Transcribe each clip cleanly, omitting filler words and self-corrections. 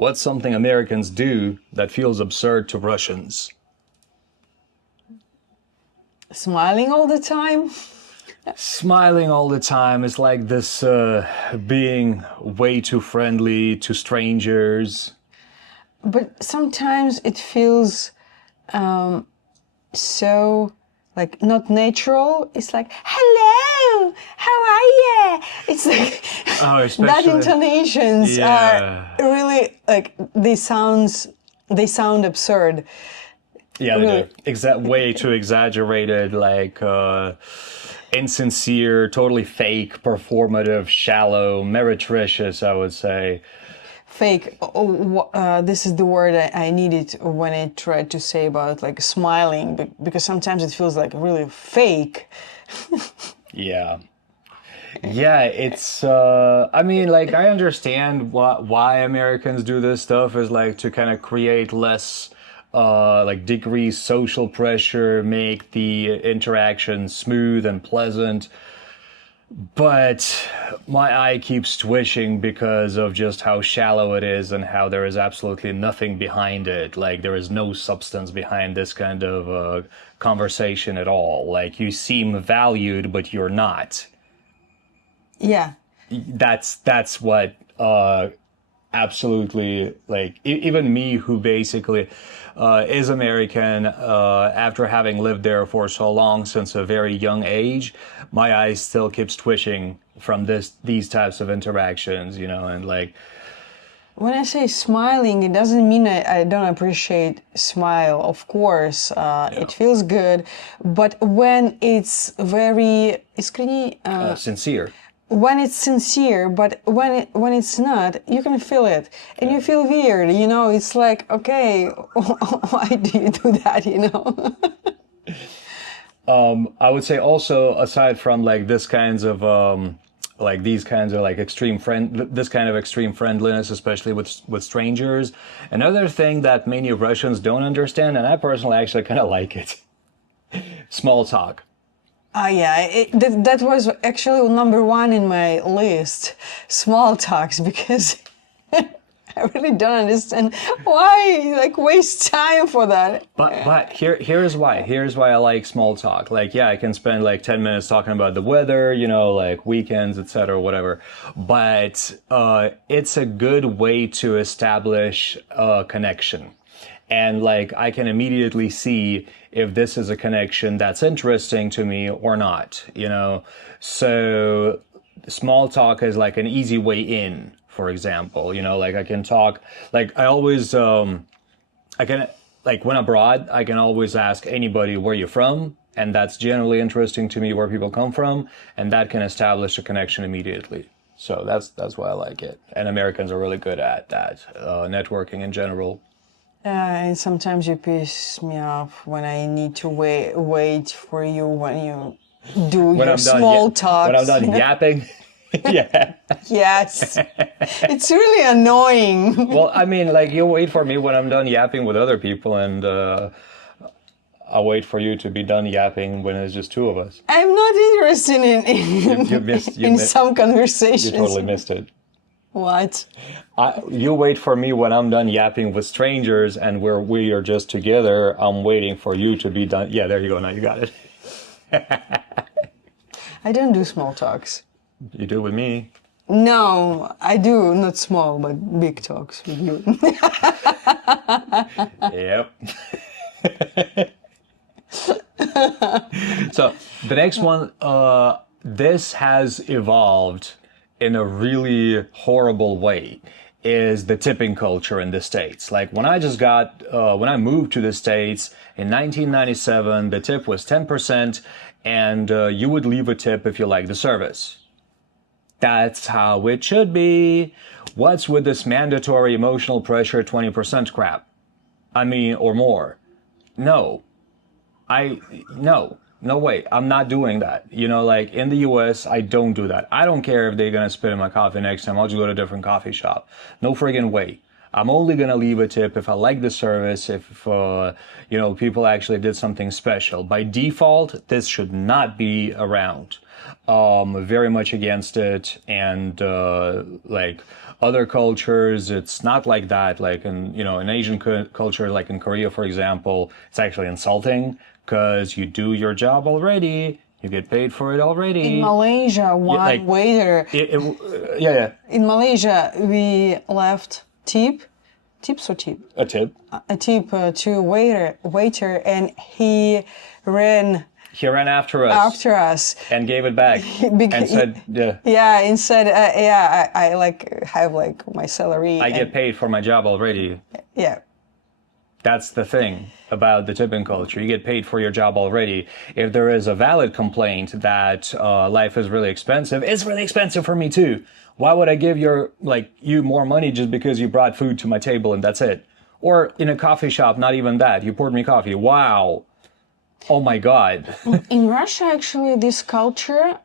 What's something Americans do that feels absurd to Russians? Smiling all the time. Smiling all the time is like this being way too friendly to strangers. But sometimes it feels so like not natural. It's like, hello, how are you? It's like Oh, that especially intonations yeah. are really like they sound absurd. Yeah, they Really. do. Way too exaggerated, like insincere, totally fake, performative, shallow, meretricious, I would say. Fake. This is the word I needed when I tried to say about like smiling, because sometimes it feels like really fake. Yeah. Yeah, it's, I mean, like, I understand why Americans do this stuff is like to kind of create less, like, decrease social pressure, make the interaction smooth and pleasant. But my eye keeps twitching because of just how shallow it is and how there is absolutely nothing behind it. Like, there is no substance behind this kind of conversation at all. Like, you seem valued, but you're not. Yeah. That's what absolutely, like, even me, who basically is American, after having lived there for so long, since a very young age, my eyes still keeps twitching from these types of interactions, you know. And like, When I say smiling, it doesn't mean I don't appreciate smile. Of course, it feels good, but when it's very искренне, sincere. when it's sincere, but when it's not, you can feel it, and you feel weird. You know, it's like, okay, why do you do that? You know. I would say also, aside from like this kinds of like these kinds of like this kind of extreme friendliness, especially with strangers, another thing that many Russians don't understand, and I personally actually kind of like it, small talk. Yeah, that was actually number one in my list, small talks, because I really don't understand why like waste time for that. But here's why. Here's why I like small talk. Like, yeah, I can spend like 10 minutes talking about the weather, you know, like weekends, etc., whatever. But it's a good way to establish a connection. And like, I can immediately see if this is a connection that's interesting to me or not, you know? So small talk is like an easy way in, for example, you know, like I can talk, like I always, I can, like when abroad, I can always ask anybody where you're from. And that's generally interesting to me, where people come from. And that can establish a connection immediately. So that's why I like it. And Americans are really good at that, networking in general. And sometimes you piss me off when I need to wait for you when you do When your I'm done, small talks. when I'm done you know? yapping. Yeah. Yes, it's really annoying. Well, I mean, like, you wait for me when I'm done yapping with other people, and I'll wait for you to be done yapping when it's just two of us. I'm not interested in some conversations. You totally missed it. What? You wait for me when I'm done yapping with strangers, and we are just together. I'm waiting for you to be done. Yeah, there you go. Now you got it. I don't do small talks. You do with me. No, I do not small, but big talks with you. Yep. So the next one, this has evolved in a really horrible way, is the tipping culture in the States. Like when I moved to the States in 1997, the tip was 10%, and you would leave a tip if you like the service. That's how it should be. What's with this mandatory emotional pressure 20% crap? I mean, or more. No. No way. I'm not doing that. You know, like in the US, I don't do that. I don't care if they're going to spit in my coffee next time. I'll just go to a different coffee shop. No friggin' way. I'm only gonna leave a tip if I like the service, if you know, people actually did something special. By default, this should not be around. Very much against it, and like other cultures, it's not like that. Like in, you know, in Asian culture, like in Korea, for example, it's actually insulting because you do your job already. You get paid for it already. In Malaysia, one like, waiter. Yeah, yeah. In Malaysia, we left tips or tip? A tip. A tip to waiter, and he ran He ran after us. And gave it back. And said, yeah. Yeah, and said, yeah, I like have like my salary. I get paid for my job already. Yeah. That's the thing about the tipping culture. You get paid for your job already. If there is a valid complaint that life is really expensive, it's really expensive for me too. Why would I give you more money just because you brought food to my table and that's it? Or in a coffee shop, not even that. You poured me coffee. Wow. Oh my God. In Russia, actually, this culture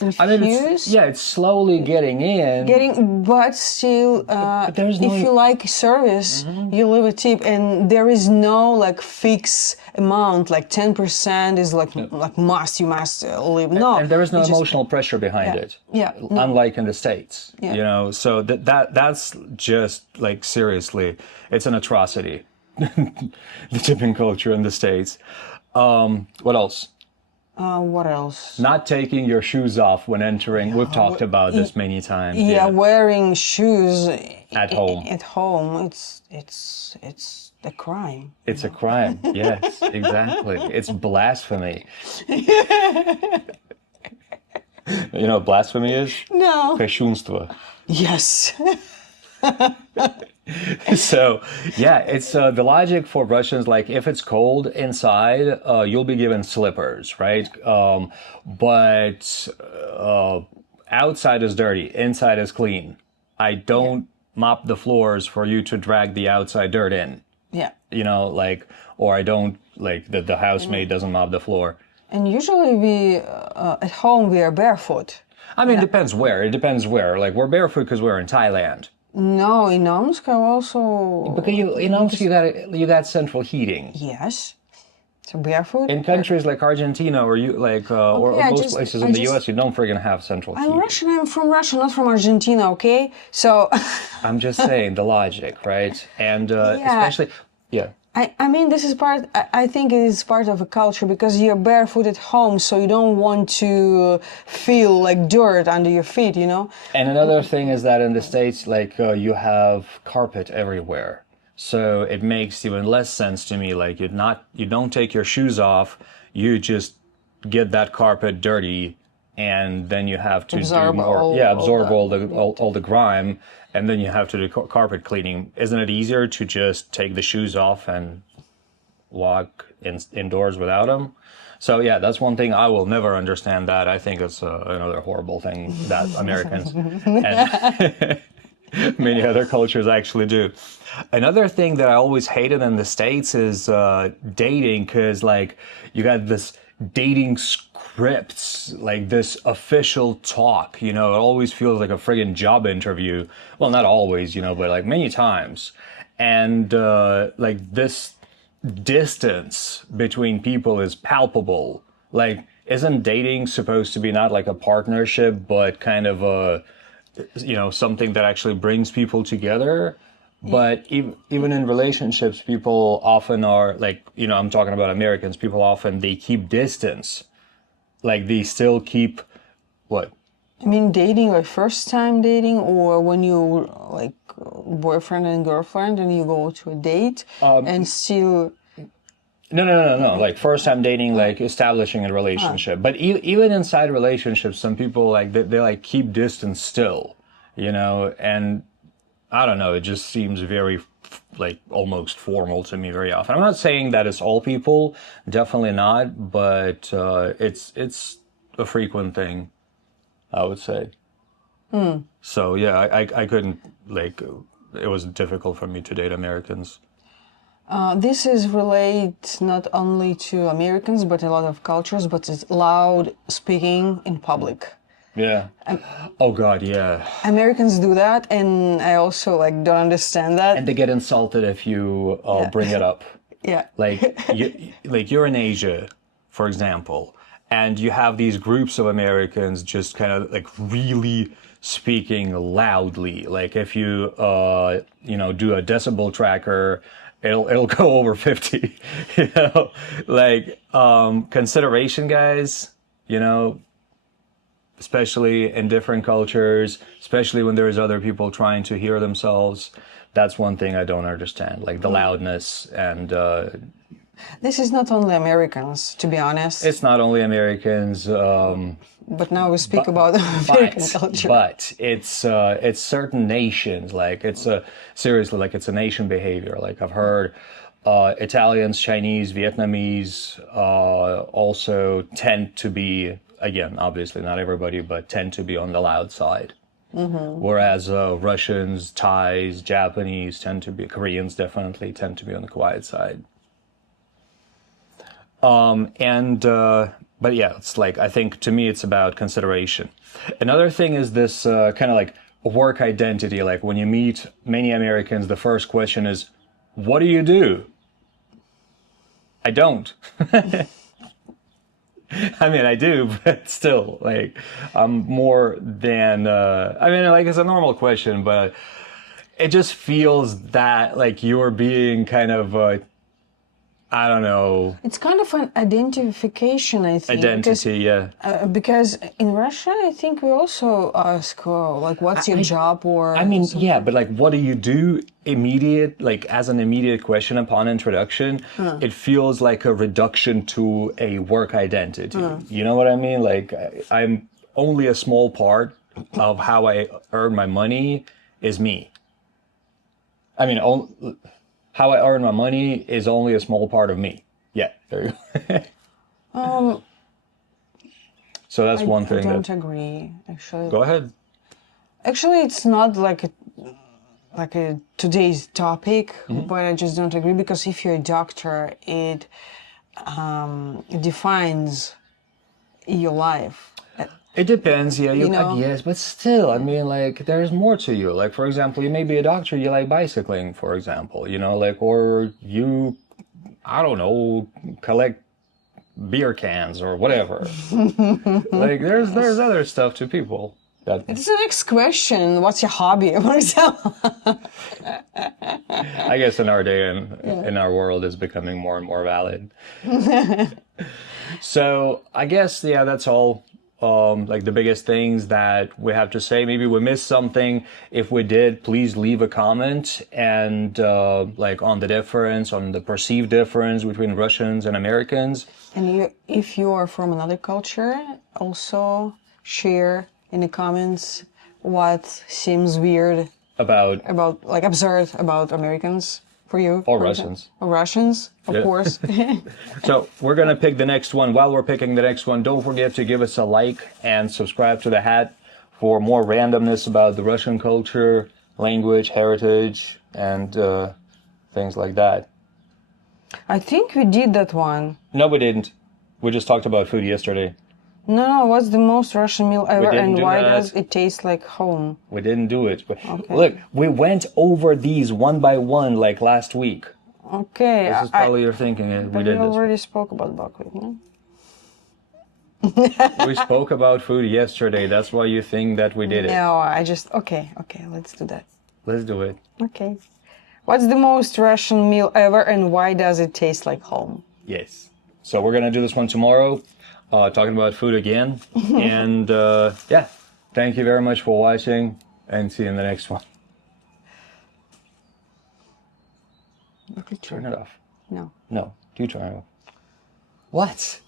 refuse. It's slowly getting in. But still, there's no, if you like service, you leave a tip, and there is no like fixed amount. Like 10% is like must, you must leave. No, and there is no emotional pressure behind it. Yeah, no. Unlike in the States, you know. So that's just like seriously, it's an atrocity. The tipping culture in the States. What else? What else? Not taking your shoes off when entering. We've talked about this many times. Yeah, wearing shoes at home. At home, it's a crime. It's a crime. Yes, exactly. It's blasphemy. You know what blasphemy is? No. Кощунство. Yes. So, yeah, it's the logic for Russians, like if it's cold inside, you'll be given slippers, right? But outside is dirty, inside is clean. I don't mop the floors for you to drag the outside dirt in. Yeah. You know, like, or I don't, like, the housemaid doesn't mop the floor. And usually we, at home, we are barefoot. I mean, it depends where. It depends where. Like, we're barefoot because we're in Thailand. No, in Omsk I also. Because in Omsk you got central heating. Yes. So barefoot. In countries like Argentina or or most places in the U.S., you don't friggin' have central heating. I'm Russian. I'm from Russia, not from Argentina. Okay, so. I'm just saying the logic, right? And especially, yeah. I mean, this is part, I think it is part of a culture because you're barefoot at home, so you don't want to feel like dirt under your feet, you know? And another thing is that in the States, like, you have carpet everywhere. So it makes even less sense to me. Like, you don't take your shoes off, you just get that carpet dirty, and then you have to absorb all the grime, and then you have to do carpet cleaning. Isn't it easier to just take the shoes off and walk indoors without them? So yeah, that's one thing I will never understand. That I think it's another horrible thing that Americans and many other cultures actually do. Another thing that I always hated in the States is dating, because like you got this dating scripts, like this official talk, you know, it always feels like a friggin' job interview. Well, not always, you know, but like many times. And like this distance between people is palpable. Like, isn't dating supposed to be not like a partnership, but kind of a, you know, something that actually brings people together? But even in relationships, people often are like, you know, I'm talking about Americans, people often, they keep distance. Like they still keep, what? I mean, dating, like first time dating, or when you like boyfriend and girlfriend and you go to a date and still... No. Like first time dating, like establishing a relationship. But even inside relationships, some people like, they like keep distance still, you know, and I don't know, it just seems very, like, almost formal to me very often. I'm not saying that it's all people, definitely not, but it's a frequent thing, I would say. So, yeah, I couldn't, like, it was difficult for me to date Americans. This is related not only to Americans, but a lot of cultures, but it's loud speaking in public. Yeah. Oh God, yeah. Americans do that, and I also like don't understand that. And they get insulted if you Yeah. bring it up. Yeah. Like you're in Asia, for example, and you have these groups of Americans just kind of like really speaking loudly. Like if you do a decibel tracker, it'll go over 50. Like consideration, guys. Especially in different cultures, especially when there's other people trying to hear themselves. That's one thing I don't understand, like the loudness. And This is not only Americans, to be honest. it's not only Americans, But now we speak about American culture. but it's certain nations. Like seriously, like it's a nation behavior. Like I've heard Italians, Chinese, Vietnamese also tend to be, again, obviously not everybody, but tend to be on the loud side. Whereas Russians, Thais, Japanese tend to be, Koreans definitely tend to be on the quiet side. But yeah, it's like, I think to me, it's about consideration. Another thing is this kind of like work identity. Like when you meet many Americans, the first question is, what do you do? I don't. I mean, I do, but still, like, I'm more than, I mean, like, it's a normal question, but it just feels that, like, you're being kind of, I don't know. It's kind of an identification, I think. Identity, yeah. Because in Russia, I think we also ask, like, what's your job or... I mean, something. yeah, but like, what do you do immediate, like, as an immediate question upon introduction? It feels like a reduction to a work identity. You know what I mean? Like, I'm only a small part of how I earn my money is me. I mean, how I earn my money is only a small part of me. Yeah, there you go. So that's one thing. I don't agree, actually. Go ahead. Actually, it's not like a today's topic, but I just don't agree because if you're a doctor, it defines your life. It depends, yeah. You know? Yes, but still, I mean, like, there's more to you. Like, for example, you may be a doctor, you like bicycling, for example, like, or you, I don't know, collect beer cans or whatever. Like, there's other stuff to people. It's the next question. What's your hobby, for example? I guess in our day and in our world is becoming more and more valid. So I guess, yeah, that's all. Like the biggest things that we have to say. Maybe we missed something. If we did, please leave a comment and like on the difference, on the perceived difference between Russians and Americans. And if you are from another culture, also share in the comments what seems weird about like absurd about Americans for you. Or Russians. Or Russians, of course. So we're going to pick the next one. While we're picking the next one, don't forget to give us a like and subscribe to the hat for more randomness about the Russian culture, language, heritage, and things like that. I think we did that one. No, we didn't. We just talked about food yesterday. No, what's the most Russian meal ever and why that. does it taste like home? We didn't do it. Okay. Look, we went over these one by one like last week. Okay. This is probably your thinking. But We did we this. already spoke about buckwheat, no? We spoke about food yesterday. That's why you think that we did it. No, I just... Okay, let's do that. Let's do it. Okay. What's the most Russian meal ever and why does it taste like home? Yes. So we're going to do this one tomorrow. Talking about food again. And yeah, thank you very much for watching and see you in the next one. Turn it off. No. No, do turn it off. What?